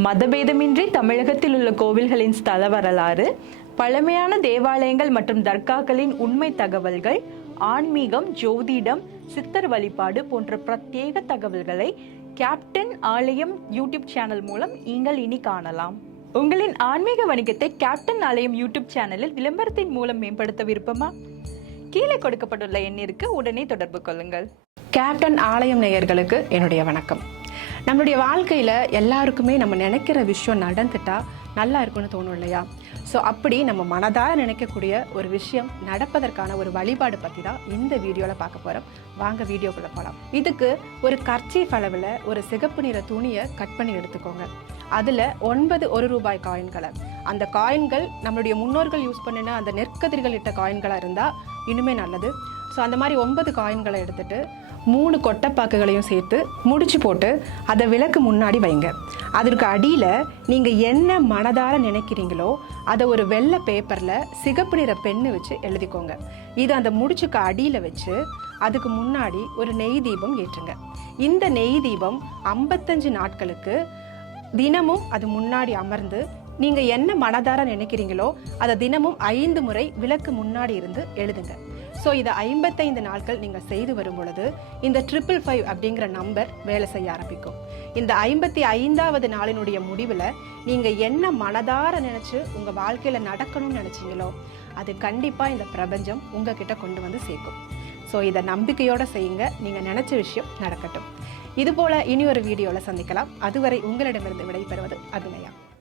மதபேதமின்றி தமிழகத்தில் உள்ள கோவில்களின் ஸ்தல வரலாறு, பழமையான தேவாலயங்கள் மற்றும் தர்காக்களின் உண்மை தகவல்கள், ஆன்மீகம், ஜோதிடம், சித்தர் வழிபாடு போன்ற பிரத்யேக தகவல்களை கேப்டன் ஆலயம் யூடியூப் சேனல் மூலம் நீங்கள் இனி காணலாம். உங்களின் ஆன்மீக வணிகத்தை கேப்டன் ஆலயம் யூடியூப் சேனலில் விளம்பரத்தின் மூலம் மேம்படுத்த விருப்பமா? கீழே கொடுக்கப்பட்டுள்ள எண்ணிற்கு உடனே தொடர்பு கொள்ளுங்கள். கேப்டன் ஆலயம் நேயர்களுக்கு என்னுடைய வணக்கம். நம்மளுடைய வாழ்க்கையில் எல்லாருக்குமே நம்ம நினைக்கிற விஷயம் நடந்துட்டா நல்லா இருக்குன்னு தோணும் இல்லையா? ஸோ அப்படி நம்ம மனதார நினைக்கக்கூடிய ஒரு விஷயம் நடப்பதற்கான ஒரு வழிபாடு பற்றி தான் இந்த வீடியோவில் பார்க்க போகிறோம். வாங்க வீடியோக்குள்ளே போகலாம். இதுக்கு ஒரு கர்ச்சீஃப் அளவில் ஒரு சிகப்பு நிற துணியை கட் பண்ணி எடுத்துக்கோங்க. அதில் 9 1 ரூபாய் காயின்களை, அந்த காயின்கள் நம்மளுடைய முன்னோர்கள் யூஸ் பண்ணின அந்த நெற்கதிர்கள் இட்ட காயின்களாக இருந்தால் இன்னுமே நல்லது. ஸோ அந்த மாதிரி 9 காயின்களை எடுத்துகிட்டு 3 கொட்டைப்பாக்குகளையும் சேர்த்து முடிச்சு போட்டு அதை விளக்கு முன்னாடி வைங்க. அதற்கு அடியில் நீங்கள் என்ன மனதார நினைக்கிறீங்களோ அதை ஒரு வெள்ளை பேப்பரில் சிகப்பு நிற பெண்ணு வச்சு எழுதிக்கோங்க. இது அந்த முடிச்சுக்கு அடியில் வச்சு அதுக்கு முன்னாடி ஒரு நெய் தீபம் ஏற்றுங்க. இந்த நெய் தீபம் 55 நாட்களுக்கு தினமும் அது முன்னாடி அமர்ந்து நீங்கள் என்ன மனதார நினைக்கிறீங்களோ அதை தினமும் 5 முறை விளக்கு முன்னாடி இருந்து எழுதுங்க. ஸோ இதை 55 நாட்கள் நீங்கள் செய்து வரும் பொழுது இந்த 555 அப்படிங்கிற நம்பர் வேலை செய்ய ஆரம்பிக்கும். இந்த 55வது நாளினுடைய முடிவில் நீங்கள் என்ன மனதார நினச்சி உங்கள் வாழ்க்கையில் நடக்கணும்னு நினச்சிங்களோ அது கண்டிப்பாக இந்த பிரபஞ்சம் உங்ககிட்ட கொண்டு வந்து சேர்க்கும். ஸோ இதை நம்பிக்கையோடு செய்யுங்க. நீங்கள் நினச்ச விஷயம் நடக்கட்டும். இதுபோல் இனி ஒரு வீடியோவில் சந்திக்கலாம். அதுவரை உங்களிடமிருந்து விடைபெறுவது அபிநயா.